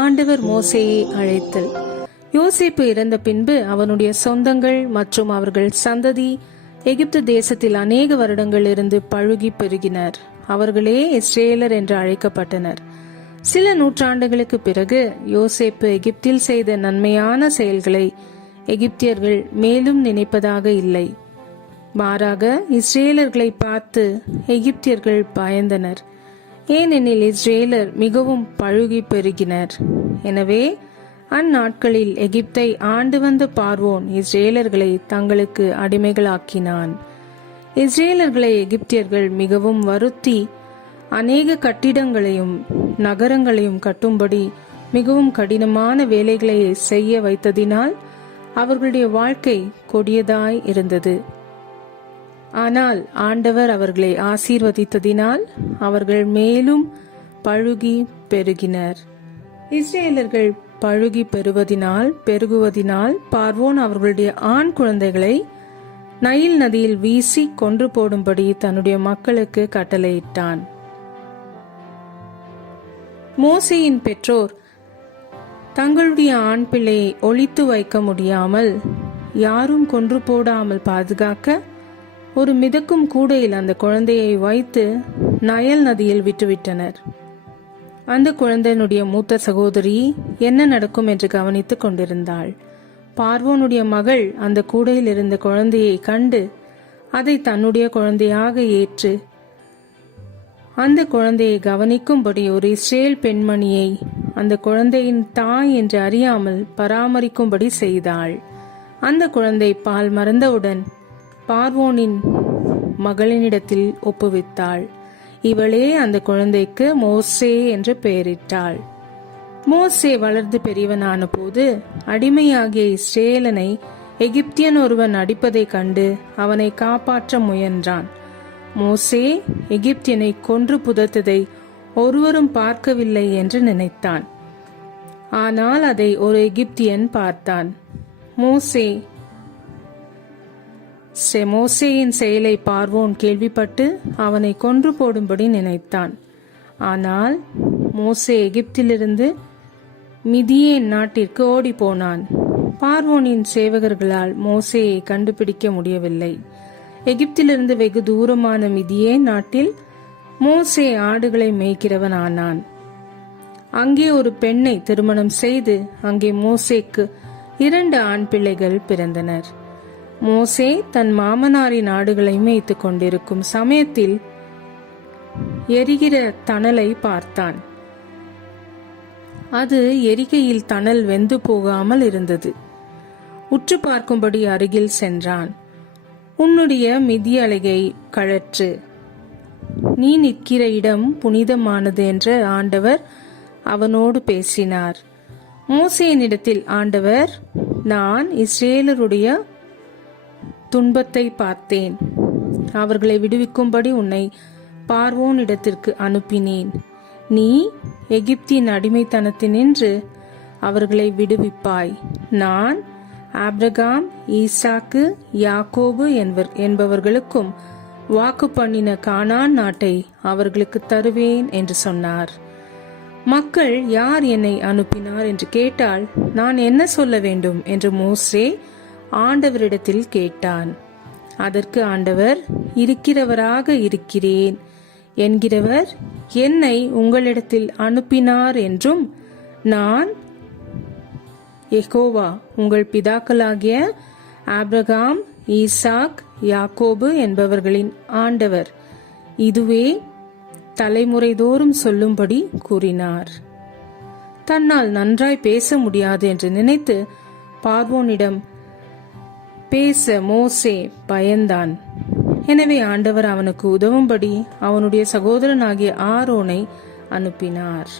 ஆண்டவர் மோசேயை அழைத்தல். யோசேப்பு இறந்த பின்பு அவனுடைய சொந்தங்கள் மற்றும் அவர்கள் சந்ததி எகிப்து தேசத்தில் அநேக வருடங்கள் இருந்து பழுகி பெருகினர். அவர்களே இஸ்ரேலர் என்று அழைக்கப்பட்டனர். சில நூற்றாண்டுகளுக்கு பிறகு யோசேப்பு எகிப்தில் செய்த நன்மையான செயல்களை எகிப்தியர்கள் மேலும் நினைப்பதாக இல்லை. மாறாக இஸ்ரேலர்களை பார்த்து எகிப்தியர்கள் பயந்தனர். ஏனெனில் இஸ்ரேலர் மிகவும் பழுகி பெருகினர். எனவே அந்நாட்களில் எகிப்தை ஆண்டு வந்த பார்வோன் இஸ்ரேலர்களை தங்களுக்கு அடிமைகளாக்கினான். இஸ்ரேலர்களை எகிப்தியர்கள் மிகவும் வருத்தி அநேக கட்டிடங்களையும் நகரங்களையும் கட்டும்படி மிகவும் கடினமான வேலைகளை செய்ய வைத்ததினால் அவர்களுடைய வாழ்க்கை கொடியதாய் இருந்தது. ஆனால் ஆண்டவர் அவர்களை ஆசீர்வதித்ததினால் அவர்கள் மேலும் பழுகி பெருகினர். இஸ்ரேலர்கள் பழுகி பெருகுவதினால் பார்வோன் அவர்களுடைய ஆண் குழந்தைகளை நைல் நதியில் வீசி கொன்று போடும்படி தன்னுடைய மக்களுக்கு கட்டளையிட்டான். மோசேயின் பெற்றோர் தங்களுடைய ஆண் பிள்ளையை ஒளித்து வைக்க முடியாமல் யாரும் கொன்று போடாமல் பாதுகாக்க ஒரு மிதக்கும் கூடையில் அந்த குழந்தையை வைத்து நயல் நதியில் விட்டுவிட்டனர். அந்த குழந்தையினுடைய மூத்த சகோதரி என்ன நடக்கும் என்று கவனித்துக் கொண்டிருந்தாள். பார்வோனுடைய மகள் அந்த கூடையில் இருந்த குழந்தையை கண்டு அதை தன்னுடைய குழந்தையாக ஏற்று அந்த குழந்தையை கவனிக்கும்படி ஒரு இஸ்ரேல் பெண்மணியை அந்த குழந்தையின் தாய் என்று அறியாமல் பராமரிக்கும்படி செய்தாள். அந்த குழந்தை பால் மறந்தவுடன் பார்வோனின் மகளினிடத்தில் ஒப்புவித்தாள். இவளே அந்த குழந்தைக்கு மோசே என்று பெயரிட்டாள். மோசே வளர்ந்து பெரியவனான போது அடிமையாகிய இஸ்ரேலனை எகிப்தியன் ஒருவன் அடிப்பதைக் கண்டு அவனை காப்பாற்ற முயன்றான். மோசே எகிப்தியனை கொன்று புதைத்ததை ஒருவரும் பார்க்கவில்லை என்று நினைத்தான். ஆனால் அதை ஒரு எகிப்தியன் பார்த்தான். மோசேயின் செயலை பார்வோன் கேள்விப்பட்டு அவனை கொன்று போடும்படி நினைத்தான். ஆனால் மோசே எகிப்திலிருந்து மிதியேன் நாட்டிற்கு ஓடி போனான். பார்வோனின் சேவகர்களால் மோசேயை கண்டுபிடிக்க முடியவில்லை. எகிப்திலிருந்து வெகு தூரமான மிதியேன் நாட்டில் மோசே ஆடுகளை மேய்க்கிறவன் ஆனான். அங்கே ஒரு பெண்ணை திருமணம் செய்து அங்கே மோசேக்கு 2 ஆண் பிள்ளைகள் பிறந்தனர். மோசே தன் மாமனாரின் ஆடுகளை மேய்த்துக் கொண்டிருக்கும் சமயத்தில் எரிகிற தணலை பார்த்தான். அது எரிகையில் தணல் வெந்து போகாமல் இருந்தது. உற்று பார்க்கும்படி அருகில் சென்றான். உன்னுடைய மிதியலகை கழற்று, நீ நிற்கிற இடம் புனிதமானது என்று ஆண்டவர் அவனோடு பேசினார். மோசேயினிடத்தில் ஆண்டவர், நான் இஸ்ரேலருடைய துன்பத்தை பார்த்தேன். அவர்களை விடுவிக்கும்படி உன்னை பார்வோனிடத்திற்கு அனுப்பினேன். நீ எகிப்தின் அடிமைத்தனத்தினின்று அவர்களை விடுவிப்பாய். நான் ஆபிரகாம், ஈசாக்கு, யாக்கோபு என்பவர்களுக்கும் வாக்கு பண்ணின கானான் நாட்டை அவர்களுக்கு தருவேன் என்று சொன்னார். மக்கள் யார் என்னை அனுப்பினார் என்று கேட்டால் நான் என்ன சொல்ல வேண்டும் என்று மோசே ஆண்டவரிடத்தில் கேட்டான். அதற்கு ஆண்டவர், இருக்கிறவராக இருக்கிறேன் என்கிறவர் என்னை உங்களிடத்தில் அனுப்பினார் என்றும், நான் யெகோவா உங்கள் பிதாக்களாகிய ஆபிரகாம், ஈசாக், யாக்கோபு என்பவர்களின் ஆண்டவர், இதுவே தலைமுறைதோறும் சொல்லும்படி கூறினார். தன்னால் நன்றாய் பேச முடியாது என்று நினைத்து பார்வோனிடம் பேச மோசே பயந்தான். எனவே ஆண்டவர் அவனுக்கு உதவும்படி அவனுடைய சகோதரனாகிய ஆரோனை அனுப்பினார்.